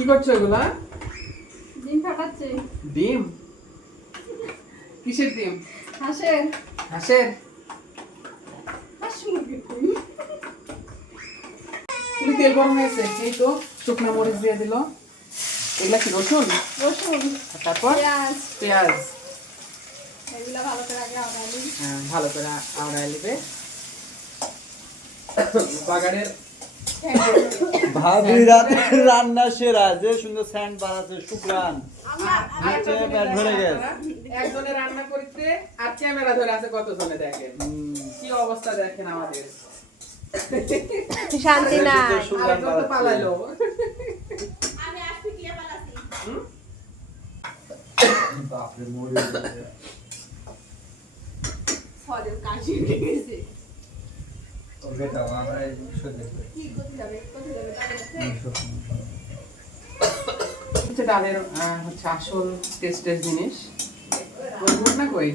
কি করছ এগুলা? ডিম ফাটাচ্ছে। ডিম? কিসের ডিম? হাঁসের। হাঁসের? তুমি তেল গরম হয়েছে এই তো শুকনো মরিচ দিয়ে দিল। এগুলা কি রসুন? রসুন। তারপর? পেঁয়াজ। পেঁয়াজ। এগুলা ভালো করে আগে আগালি হ্যাঁ, ভালো করে আওড়ায় নিবে। বাগানের ভাবি রাতে রান্না সেরা যে সুন্দর স্যান্ড বাড়াচ্ছে শুক্রান। পেট ভরে গেছে। একজনে রান্না করতে আর ক্যামেরা ধরে আছে কতজনে দেখেন? কি অবস্থা দেখেন আমাদের? শান্তি নাই। আর শুক্রান কত বাড়াচ্ছে পালাইলো বাপরে মরে সদের কাশি গেছে। হচ্ছে ডালের হচ্ছে আসল টেস্টের জিনিস। ঘুটনা কই?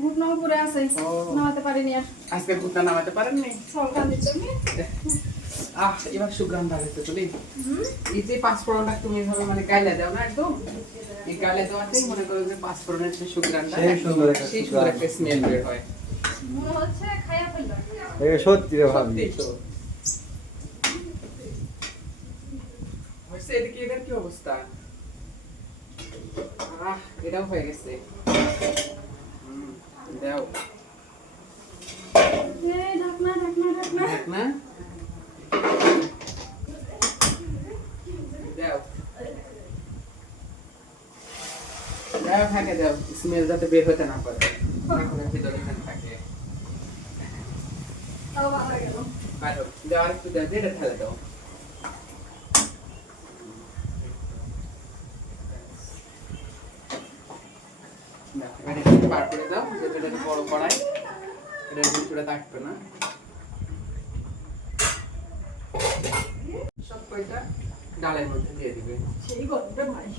ঘুটনো উপরে আছে। নামাতে পারিনি আর। আজকে ঘুটনা নামাতে পারেননি? সরকার দিচ্ছে আহ এবার সুগ্রাম ভাগেতে তুলি এই যে পাঁচফোড়নটা তুমি এভাবে মানে গাইলে দাও না একদম? এই গাইলে দেওয়াতেই মনে করো যে পাঁচফোড়নের যে সুগ্রামটা সেই সুন্দর একটা সেই স্মেল বের হয়। মনে হচ্ছে খাইয়া সত্যি রে ভাবি। সত্যি তো। এদিকে এটার কি অবস্থা? এটাও হয়ে গেছে। দাও। এই ঢাকনা ঢাকনা ঢাকনা দেখ না। দাও। দাও থাকে দাও। স্মেল যাতে বের হতে না পারে। ভিতরে থাকে তাও ভালো হয়ে গেল ভালো দাও একটু সব কয়টা ডালের মধ্যে দিয়ে দিবে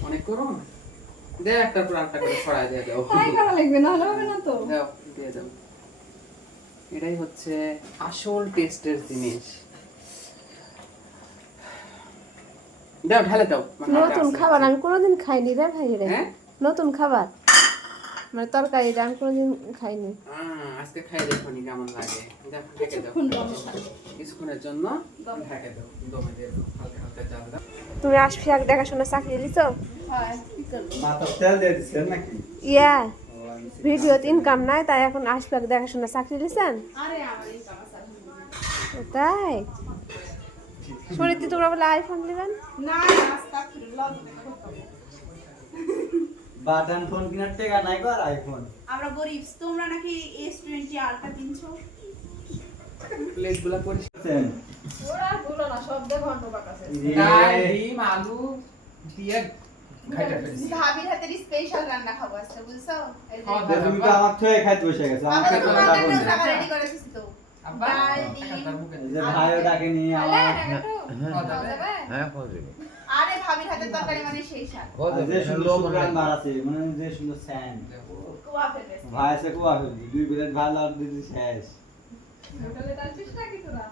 অনেক গরম দে একটার পর একটা করে ছড়াই দিয়ে দাও লাগবে না হবে না তো দিয়ে দাও এটাই হচ্ছে আসল টেস্টের জিনিস। দাও ঢালে দাও নতুন খাবার আমি কোনোদিন খাইনি রে ভাই রে। হ্যাঁ? নতুন খাবার। মানে তরকারিটা আমি কোনোদিন খাইনি। আজকে খাই দেখো নি কেমন লাগে। দেখো ঢেকে দাও। দমে থাকবে। কিছুক্ষণের জন্য ঢেকে দাও দমে দিয়ে দাও হালকা হালকা জাল দাও। তুমি আসফি এক দেখাশোনা চাকরি দিছো? হয় কি করব? মাথা তেল দিয়ে দিচ্ছেন নাকি? ইয়া ভিডিওতে ইনকাম নাই তাই এখন এক দেখাশোনা চাকরি ও তাই? শুনেছি তোমরা বলে আইফোন নেবেন? বাটন ফোন কিনার টেকা নাই গো আর আইফোন আমরা গরিব তোমরা নাকি এস টোয়েন্টি কিনছো? প্লেটগুলো পরিষ্কার করছেন? ওরা ভুলো না সব দিয়ে ঘন্ট পাকাছে ডাল ডিম আলু দিয়ে খাইটা ফেলছি ভাবির হাতের স্পেশাল রান্না খাব আজকে বুঝছ? এই যে- খাওয়া তো তুমি তো আমার খাইতে বসে গেছো তো রেডি তো। আব্বা এই যে ভাইও ডাকেনি আমার খাওয়া যাবে? হ্যাঁ আরে ভাবির হাতের তরকারি মানে সেই স্বাদ যে সুন্দর শুক্রান বাড়াচ্ছে মানে যে সুন্দর স্যান্ড কুয়া ফেলে ভাই আছে কুয়া ফেলবি দুই প্লেট ভালো আর দিদি শেষ। হোটেলে যাচ্ছিস নাকি তোরা?